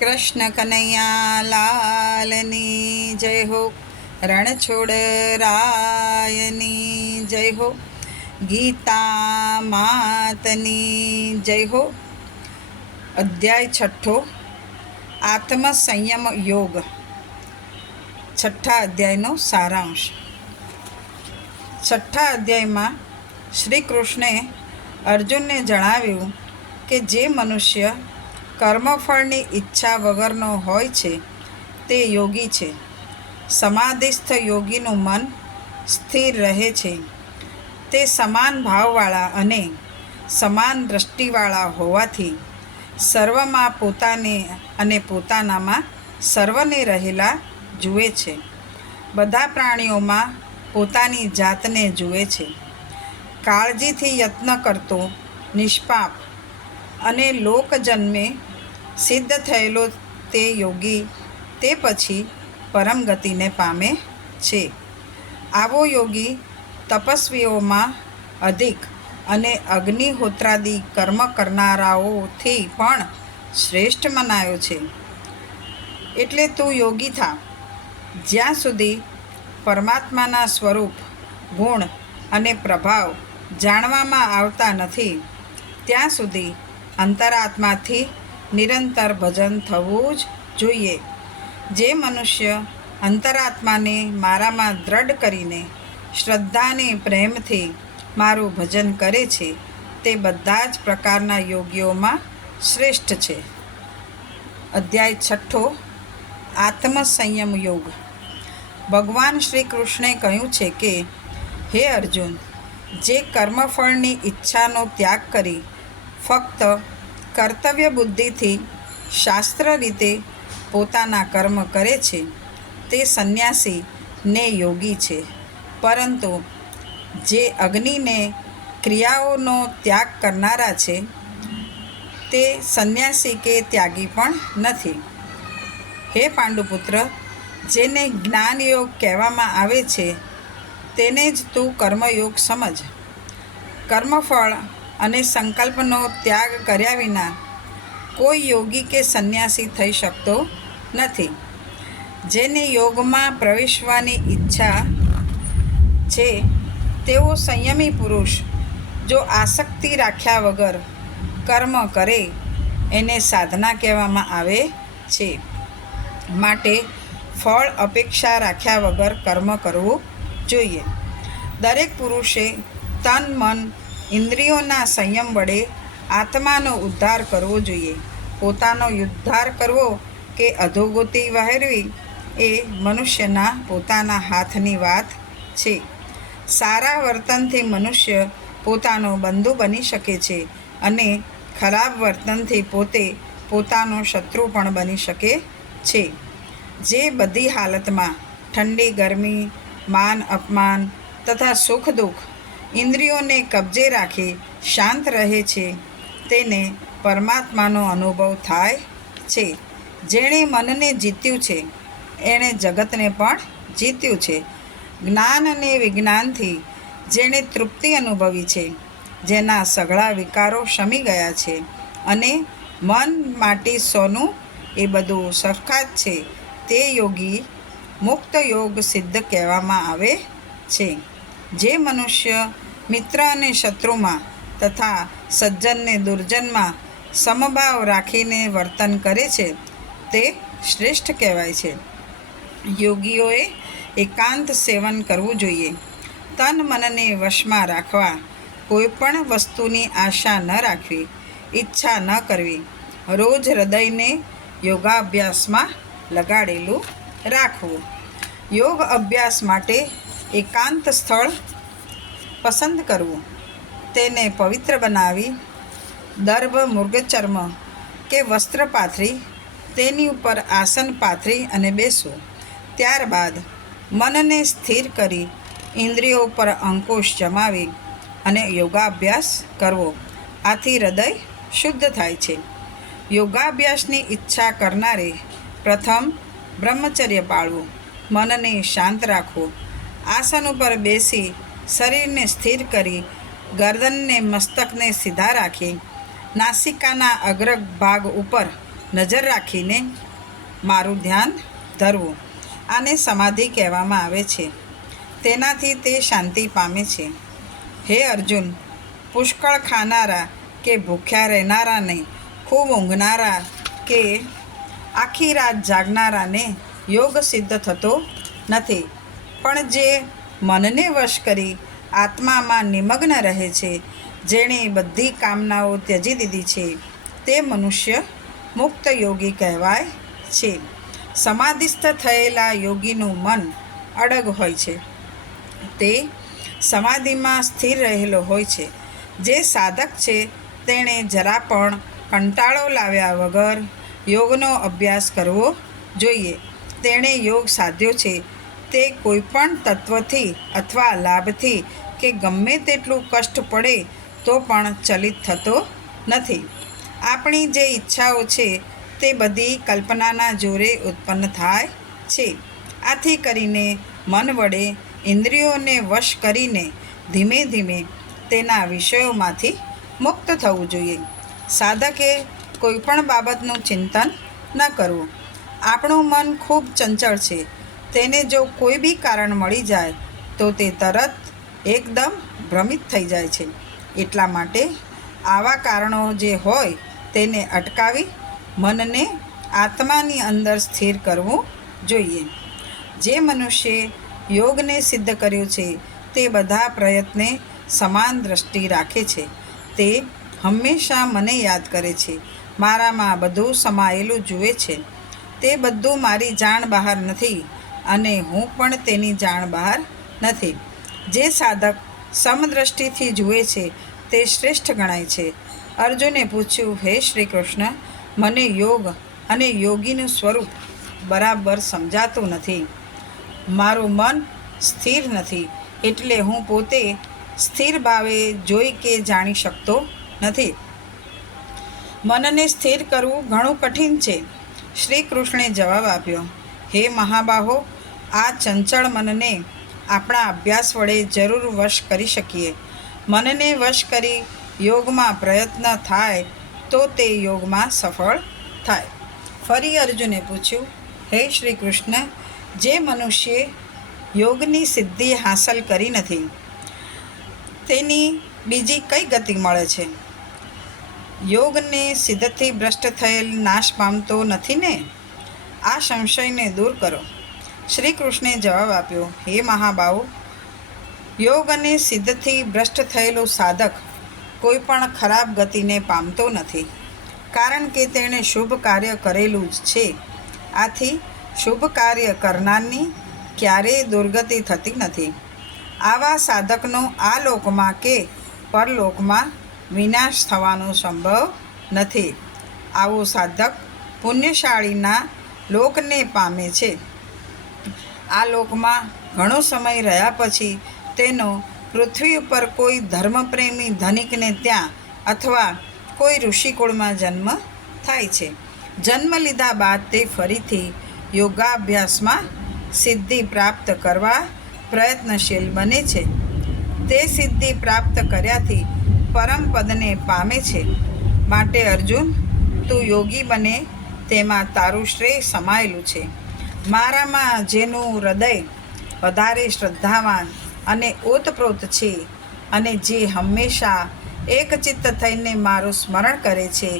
કૃષ્ણ કનૈયા લાલની જય હો, રણછોડ રાયની જય હો, ગીતા માતની જય હો. અધ્યાય છઠ્ઠો, આત્મ સંયમ યોગ. છઠ્ઠા અધ્યાયનો સારાંશ. છઠ્ઠા અધ્યાયમાં શ્રી કૃષ્ણે અર્જુનને જણાવ્યું કે જે મનુષ્ય કર્મફળની ઈચ્છા વગરનો હોય છે, તે યોગી છે. સમાધિસ્થ યોગીનું મન સ્થિર રહે છે. તે સમાન ભાવવાળા અને સમાન દ્રષ્ટિવાળા હોવાથી સર્વમાં પોતાને અને પોતાનામાં સર્વને રહેલા જુએ છે. બધા પ્રાણીઓમાં પોતાની જાતને જુએ છે. કાળજીથી યત્ન કરતો, નિષ્પાપ અને લોકજન્મે સિદ્ધ થયેલો તે યોગી તે પછી પરમ ગતિને પામે છે. આવો યોગી તપસ્વીઓમાં અધિક અને અગ્નિહોત્રાદિ કર્મ કરનારાઓથી પણ શ્રેષ્ઠ મનાયો છે. એટલે તું યોગી થા. જ્યાં સુધી પરમાત્માના સ્વરૂપ, ગુણ અને પ્રભાવ જાણવામાં આવતા નથી, ત્યાં સુધી અંતરાત્માથી નિરંતર ભજન થવું જ જોઈએ. જે મનુષ્ય અંતરાત્માને મારામાં દ્રઢ કરીને શ્રદ્ધાને પ્રેમથી મારું ભજન કરે છે, તે બધા જ પ્રકારના યોગીઓમાં શ્રેષ્ઠ છે. અધ્યાય છઠ્ઠો આત્મ સંયમ યોગ. ભગવાન શ્રી કૃષ્ણે કહ્યું છે કે, હે અર્જુન, જે કર્મફળની ઈચ્છાનો ત્યાગ કરી ફક્ત કર્તવ્ય બુદ્ધિથી શાસ્ત્ર રીતે પોતાના કર્મ કરે છે, તે સંન્યાસી ને યોગી છે. પરંતુ જે અગ્નિને ક્રિયાઓનો ત્યાગ કરનારા છે, તે સંન્યાસી કે ત્યાગી પણ નથી. હે પાંડુપુત્ર, જેને જ્ઞાનયોગ કહેવામાં આવે છે, તેને જ તું કર્મયોગ સમજ. કર્મફળ અને સંકલ્પનો ત્યાગ કર્યા વિના કોઈ યોગી કે સંન્યાસી થઈ શકતો નથી. જેને યોગમાં પ્રવેશવાની ઈચ્છા છે, તેઓ સંયમી પુરુષ, જો આસક્તિ રાખ્યા વગર કર્મ કરે, એને સાધના કહેવામાં આવે છે. માટે ફળ અપેક્ષા રાખ્યા વગર કર્મ કરવું જોઈએ. દરેક પુરુષે તન, મન ઇન્દ્રિયોના સંયમ વડે આત્માનો ઉદ્ધાર કરવો જોઈએ. પોતાનો ઉદ્ધાર કરવો કે અધોગતિ વહેરવી એ મનુષ્યના પોતાના હાથની વાત છે. સારા વર્તનથી મનુષ્ય પોતાનો બંધુ બની શકે છે અને ખરાબ વર્તનથી પોતે પોતાનો શત્રુ પણ બની શકે છે. જે બધી હાલતમાં ઠંડી, ગરમી, માન અપમાન તથા સુખ દુઃખ ઇન્દ્રિયોને કબજે રાખી શાંત રહે છે, તેને પરમાત્માનો અનુભવ થાય છે. જેણે મનને જીત્યું છે, એણે જગતને પણ જીત્યું છે. જ્ઞાન અને વિજ્ઞાનથી જેણે તૃપ્તિ અનુભવી છે, જેના સઘળા વિકારો શમી ગયા છે અને મન માટી સોનું એ બધું સરખા છે. તે યોગી મુક્ત યોગ સિદ્ધ કહેવામાં આવે છે. જે મનુષ્ય મિત્ર અને શત્રુમાં તથા સજ્જનને દુર્જનમાં સમભાવ રાખીને વર્તન કરે છે, તે શ્રેષ્ઠ કહેવાય છે. યોગીઓએ એકાંત સેવન કરવું જોઈએ. તન મનને વશમાં રાખવા, કોઈપણ વસ્તુની આશા ન રાખવી, ઈચ્છા ન કરવી, રોજ હૃદયને યોગાભ્યાસમાં લગાડેલું રાખવું. યોગ અભ્યાસ માટે એકાંત સ્થળ પસંદ કરવું. તેને પવિત્ર બનાવી, દર્ભ, મૃગચર્મ કે વસ્ત્ર પાથરી, તેની ઉપર આસન પાથરી અને બેસવું ત્યારબાદ મનને સ્થિર કરી ઇન્દ્રિયો પર અંકુશ જમાવી અને યોગાભ્યાસ કરવો. આથી હૃદય શુદ્ધ થાય છે. યોગાભ્યાસની ઈચ્છા કરનારે પ્રથમ બ્રહ્મચર્ય પાળવું. મનને શાંત રાખવું. આસન ઉપર બેસી શરીરને સ્થિર કરી ગરદનને મસ્તકને સીધા રાખી નાસિકાના અગ્ર ભાગ ઉપર નજર રાખીને મારું ધ્યાન ધરવું. આને સમાધિ કહેવામાં આવે છે. તેનાથી તે શાંતિ પામે છે. હે અર્જુન, પુષ્કળ ખાનારા કે ભૂખ્યા રહેનારાને, ખૂબ ઊંઘનારા કે આખી રાત જાગનારાને યોગ સિદ્ધ થતો નથી. પણ જે મનને વશ કરી આત્મામાં નિમગ્ન રહે છે, જેણે બધી કામનાઓ ત્યજી દીધી છે, તે મનુષ્ય મુક્ત યોગી કહેવાય છે. સમાધિસ્થ થયેલા યોગીનું મન અડગ હોય છે. તે સમાધિમાં સ્થિર રહેલો હોય છે. જે સાધક છે, તેણે જરા પણ કંટાળો લાવ્યા વગર યોગનો અભ્યાસ કરવો જોઈએ. તેણે યોગ સાધ્યો છે તે કોઈપણ તત્વથી અથવા લાભથી કે ગમે તેટલું કષ્ટ પડે તો પણ ચલિત થતો નથી. આપણી જે ઈચ્છાઓ છે તે બધી કલ્પનાના જોરે ઉત્પન્ન થાય છે. આથી કરીને મન વડે ઇન્દ્રિયોને વશ કરીને ધીમે ધીમે તેના વિષયોમાંથી મુક્ત થવું જોઈએ. સાધકે કોઈપણ બાબતનું ચિંતન ન કરવું. આપણું મન ખૂબ ચંચળ છે. તેને જો કોઈ બી કારણ મળી જાય, તો તે તરત એકદમ ભ્રમિત થઈ જાય છે. એટલા માટે આવા કારણો જે હોય તેને અટકાવી મનને આત્માની અંદર સ્થિર કરવું જોઈએ. જે મનુષ્યે યોગને સિદ્ધ કર્યું છે, તે બધા પ્રયત્ને સમાન દ્રષ્ટિ રાખે છે. તે હંમેશા મને યાદ કરે છે, મારામાં બધું સમાયેલું જુએ છે. તે બધું મારી જાણ બહાર નથી અને હું પણ તેની જાણ બહાર નથી. જે સાધક સમદ્રષ્ટિથી જુએ છે, તે શ્રેષ્ઠ ગણાય છે. અર્જુને પૂછ્યું, હે શ્રી કૃષ્ણ મને યોગ અને યોગીનું સ્વરૂપ બરાબર સમજાતું નથી. મારું મન સ્થિર નથી, એટલે હું પોતે સ્થિર ભાવે જોઈ કે જાણી શકતો નથી. મનને સ્થિર કરવું ઘણું કઠિન છે. શ્રી કૃષ્ણે જવાબ આપ્યો હે મહાબાહો, આ ચંચળ મનને આપણા અભ્યાસ વડે જરૂર વશ કરી શકીએ. મનને વશ કરી યોગમાં પ્રયત્ન થાય તો તે યોગમાં સફળ થાય. ફરી અર્જુને પૂછ્યું, હે શ્રી કૃષ્ણ જે મનુષ્યે યોગની સિદ્ધિ હાંસલ કરી નથી, તેની બીજી કઈ ગતિ મળે છે? યોગને સિદ્ધથી ભ્રષ્ટ થયેલ નાશ પામતો નથી ને? આ સંશયને દૂર કરો. શ્રી કૃષ્ણે જવાબ આપ્યો, હે મહાબાહુ યોગ અને સિદ્ધથી ભ્રષ્ટ થયેલો સાધક કોઈ પણ ખરાબ ગતિને પામતો નથી, કારણ કે તેણે શુભ કાર્ય કરેલું જ છે. આથી શુભ કાર્ય કરનારની ક્યારેય દુર્ગતિ થતી નથી. આવા સાધકનો આ લોકમાં કે પરલોકમાં વિનાશ થવાનો સંભવ નથી. આવો સાધક પુણ્યશાળીના લોકને પામે છે. આ લોકમાં ઘણો સમય રહ્યા પછી તેનો પૃથ્વી ઉપર કોઈ ધર્મપ્રેમી ધનિકને ત્યાં અથવા કોઈ ઋષિકુળમાં જન્મ થાય છે. જન્મ લીધા બાદ તે ફરીથી યોગાભ્યાસમાં સિદ્ધિ પ્રાપ્ત કરવા પ્રયત્નશીલ બને છે. તે સિદ્ધિ પ્રાપ્ત કર્યાથી પરમ પદને પામે છે. માટે અર્જુન, તું યોગી બને તેમાં તારું શ્રેય સમાયેલું છે. મારામાં જેનું હૃદય વધારે શ્રદ્ધાવાન અને ઓતપ્રોત છે અને જે હંમેશા એકચિત્ત થઈને મારું સ્મરણ કરે છે,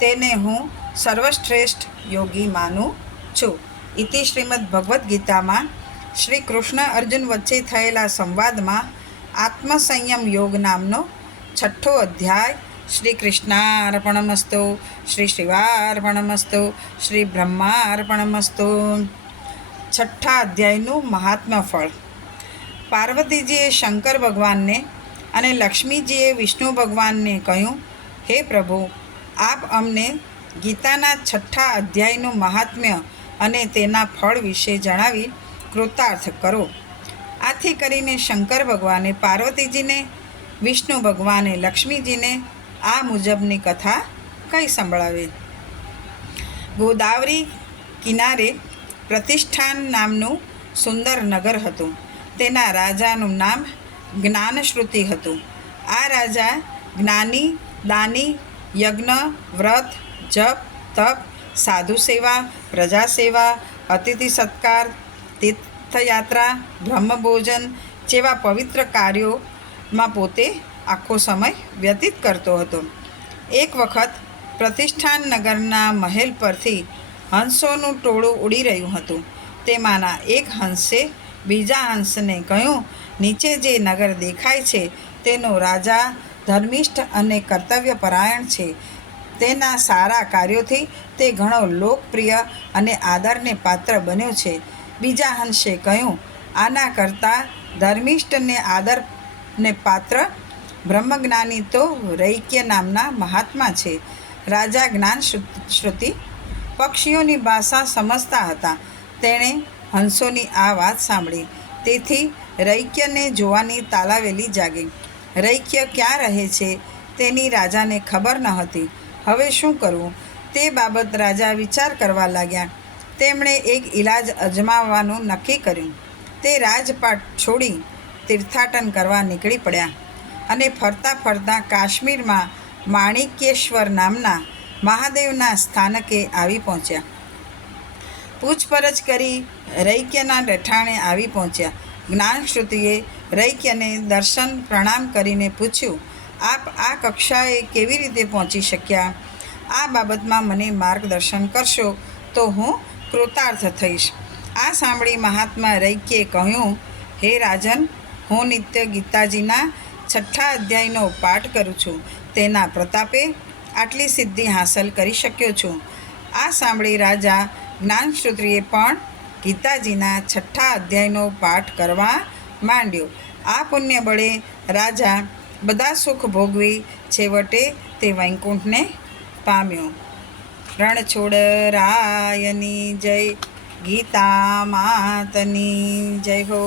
તેને હું સર્વશ્રેષ્ઠ યોગી માનું છું. ઇતિ શ્રીમદ ભગવદ્ ગીતામાં શ્રી કૃષ્ણ અર્જુન વચ્ચે થયેલા સંવાદમાં આત્મસંયમ યોગ નામનો છઠ્ઠો અધ્યાય શ્રી કૃષ્ણાર્પણમસ્તુ શ્રી શિવાર્પણમસ્તુ શ્રી બ્રહ્માર્પણમસ્તુ છઠ્ઠા અધ્યાયનું મહાત્મા ફળ. પાર્વતીજીએ શંકર ભગવાનને અને લક્ષ્મીજીએ વિષ્ણુ ભગવાનને કહ્યું, હે પ્રભુ, આપ અમને ગીતાના છઠ્ઠા અધ્યાયનું મહાત્મ્ય અને તેના ફળ વિશે જણાવી કૃતાર્થ કરો. આથી કરીને શંકર ભગવાને, પાર્વતીજીને, વિષ્ણુ ભગવાને, લક્ષ્મીજીને આ મુજબની કથા કઈ સંભળાવી? ગોદાવરી કિનારે પ્રતિષ્ઠાન નામનું સુંદર નગર હતું. તેના રાજાનું નામ જ્ઞાનશ્રુતિ હતું. આ રાજા જ્ઞાની, દાની, યજ્ઞ, વ્રત, જપ, તપ સાધુ સેવા પ્રજા સેવા અતિથિ સત્કાર, તીર્થયાત્રા, બ્રહ્મભોજન જેવા પવિત્ર કાર્યોમાં પોતે આખો સમય વ્યતીત કરતો હતો. એક વખત પ્રતિષ્ઠાન નગરના મહેલ પરથી હંસોનું ટોળું ઉડી રહ્યું હતું. તેમાંના એક હંસે બીજા હંસને કહ્યું, નીચે જે નગર દેખાય છે, તેનો રાજા ધર્મિષ્ઠ અને કર્તવ્યપરાયણ છે. તેના સારા કાર્યોથી તે ઘણો લોકપ્રિય અને આદરને પાત્ર બન્યો છે. બીજા હંસે કહ્યું, આના કરતાં ધર્મિષ્ઠને આદરને પાત્ર બ્રહ્મજ્ઞાની તો રૈક્ય નામના મહાત્મા છે. રાજા જ્ઞાન શ્રુ- શ્રુતિ પક્ષીઓની ભાષા સમજતા હતા. તેણે હંસોની આ વાત સાંભળી. તેથી રૈક્યને જોવાની તાલાવેલી જાગી. રૈક્ય ક્યાં રહે છે તેની રાજાને ખબર ન હતી. હવે શું કરવું? તે બાબત રાજા વિચાર કરવા લાગ્યા. તેમણે એક ઈલાજ અજમાવવાનું નક્કી કર્યું. તે રાજપાટ છોડી તીર્થાટન કરવા નીકળી પડ્યા. અને ફરતા ફરતા કાશ્મીરમાં માણિક્યેશ્વર નામના મહાદેવના સ્થાનકે આવી પહોંચ્યા. પૂછપરછ કરી રૈક્યના રહેઠાણે આવી પહોંચ્યા. જ્ઞાનશ્રુતિએ રૈક્યને દર્શન પ્રણામ કરીને પૂછ્યું, આપ આ કક્ષાએ કેવી રીતે પહોંચી શક્યા? આ બાબતમાં મને માર્ગદર્શન કરશો તો હું કૃતાર્થ થઈશ. આ સાંભળી મહાત્મા રૈક્યે કહ્યું, હે રાજન, હું નિત્ય ગીતાજીના છઠ્ઠા અધ્યાયનો પાઠ કરું છું. તેના પ્રતાપે આટલી સિદ્ધિ હાંસલ કરી શક્યો છું. આ સાંભળી રાજા જ્ઞાનશ્રુત્રીએ પણ ગીતાજીના છઠ્ઠા અધ્યાયનો પાઠ કરવા માંડ્યો. આ પુણ્ય બળે રાજા બધા સુખ ભોગવી છેવટે તે વૈકુંઠને પામ્યો. રણછોડ રાયની જય, ગીતા માતની જય હો.